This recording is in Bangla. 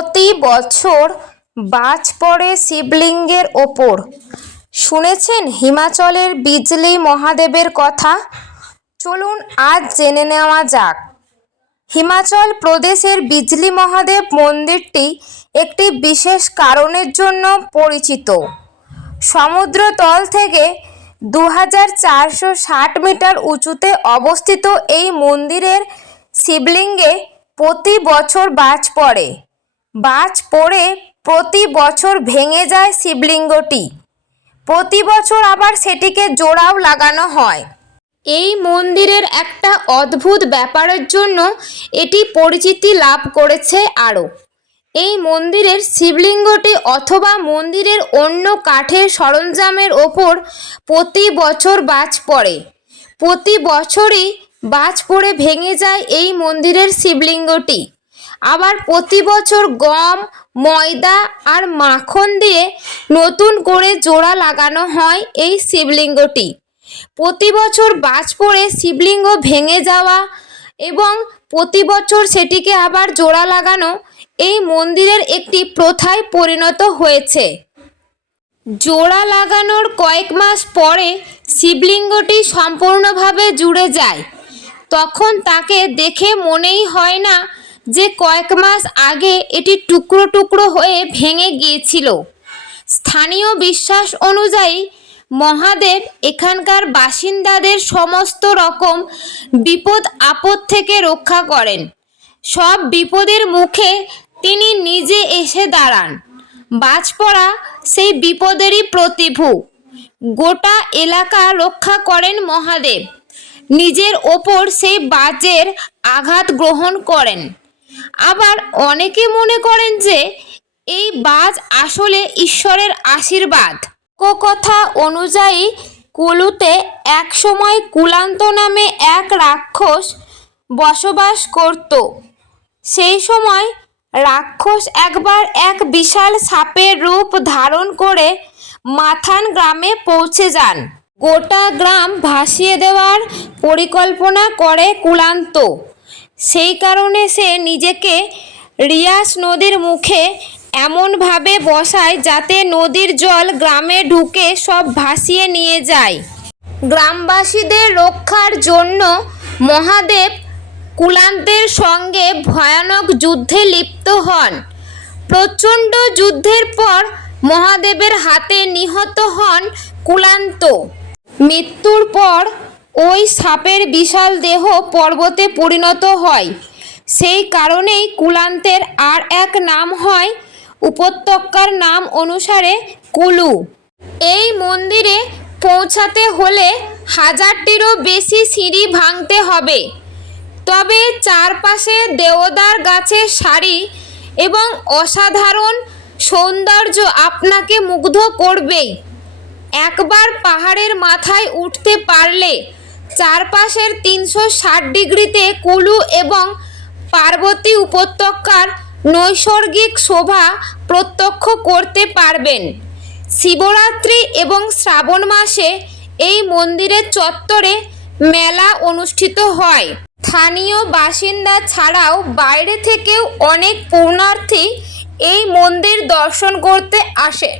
প্রতি বছর বাজ পড়ে শিবলিঙ্গের ওপর। শুনেছেন হিমাচলের বিজলি মহাদেবের কথা? চলুন আজ জেনে নেওয়া যাক। হিমাচল প্রদেশের বিজলি মহাদেব মন্দিরটি একটি বিশেষ কারণের জন্য পরিচিত। সমুদ্রতল থেকে দু হাজার চারশো ষাট মিটার উঁচুতে অবস্থিত এই মন্দিরের শিবলিঙ্গে প্রতি বছর বাজ পড়ে। বাজ পড়ে প্রতি বছর ভেঙে যায় শিবলিঙ্গটি। প্রতি বছর আবার সেটিকে জোড়াও লাগানো হয়। এই মন্দিরের একটা অদ্ভুত ব্যাপারের জন্য এটি পরিচিতি লাভ করেছে আরও। এই মন্দিরের শিবলিঙ্গটি অথবা মন্দিরের অন্য কাঠের সরঞ্জামের ওপর প্রতি বছর বাজ পড়ে। প্রতি বছরই বাজ পড়ে ভেঙে যায় এই মন্দিরের শিবলিঙ্গটি। আবার প্রতি বছর গম, ময়দা আর মাখন দিয়ে নতুন করে জোড়া লাগানো হয় এই শিবলিঙ্গটি। প্রতি বছর বাজ পড়ে শিবলিঙ্গ ভেঙে যাওয়া এবং প্রতি বছর সেটিকে আবার জোড়া লাগানো এই মন্দিরের একটি প্রথায় পরিণত হয়েছে। জোড়া লাগানোর কয়েক মাস পরে শিবলিঙ্গটি সম্পূর্ণভাবে জুড়ে যায়। তখন তাকে দেখে মনেই হয় না যে কয়েক মাস আগে এটি টুকরো টুকরো হয়ে ভেঙে গিয়েছিল। স্থানীয় বিশ্বাস অনুযায়ী মহাদেব এখানকার বাসিন্দাদের সমস্ত রকম বিপদ আপদ থেকে রক্ষা করেন। সব বিপদের মুখে তিনি নিজে এসে দাঁড়ান। বাজ পড়া সেই বিপদেরই প্রতিভু। গোটা এলাকা রক্ষা করেন মহাদেব। নিজের ওপর সেই বাজের আঘাত গ্রহণ করেন। আবার অনেকে মনে করেন যে এই বাজ আসলে ঈশ্বরের আশীর্বাদ। কথা অনুযায়ী কুলুতে একসময় কুলান্ত নামে এক রাক্ষস বসবাস করত। সেই সময় রাক্ষস একবার এক বিশাল সাপের রূপ ধারণ করে মাথান গ্রামে পৌঁছে যান। গোটা গ্রাম ভাসিয়ে দেওয়ার পরিকল্পনা করে কুলান্ত। সেই কারণে সে নিজেকে রিয়াস নদীর মুখে এমনভাবে বসায় যাতে নদীর জল গ্রামে ঢুকে সব ভাসিয়ে নিয়ে যায়। গ্রামবাসীদের রক্ষার জন্য মহাদেব কুলান্তের সঙ্গে ভয়ানক যুদ্ধে লিপ্ত হন। প্রচণ্ড যুদ্ধের পর মহাদেবের হাতে নিহত হন কুলান্ত। মৃত্যুর পর ওই সাপের বিশাল দেহ পর্বতে পরিণত হয়। সেই কারণেই কুলান্তের আর এক নাম হয়, উপত্যকার নাম অনুসারে কুলু। এই মন্দিরে পৌঁছাতে হলে হাজারটিরও বেশি সিঁড়ি ভাঙতে হবে। তবে চারপাশে দেওদার গাছের সারি এবং অসাধারণ সৌন্দর্য আপনাকে মুগ্ধ করবেই। একবার পাহাড়ের মাথায় উঠতে পারলে চারপাশের তিনশো ষাট ডিগ্রিতে কুলু এবং পার্বতী উপত্যকার নৈসর্গিক শোভা প্রত্যক্ষ করতে পারবেন। শিবরাত্রি এবং শ্রাবণ মাসে এই মন্দিরের চত্বরে মেলা অনুষ্ঠিত হয়। স্থানীয় বাসিন্দা ছাড়াও বাইরে থেকেও অনেক পূর্ণার্থী এই মন্দির দর্শন করতে আসে।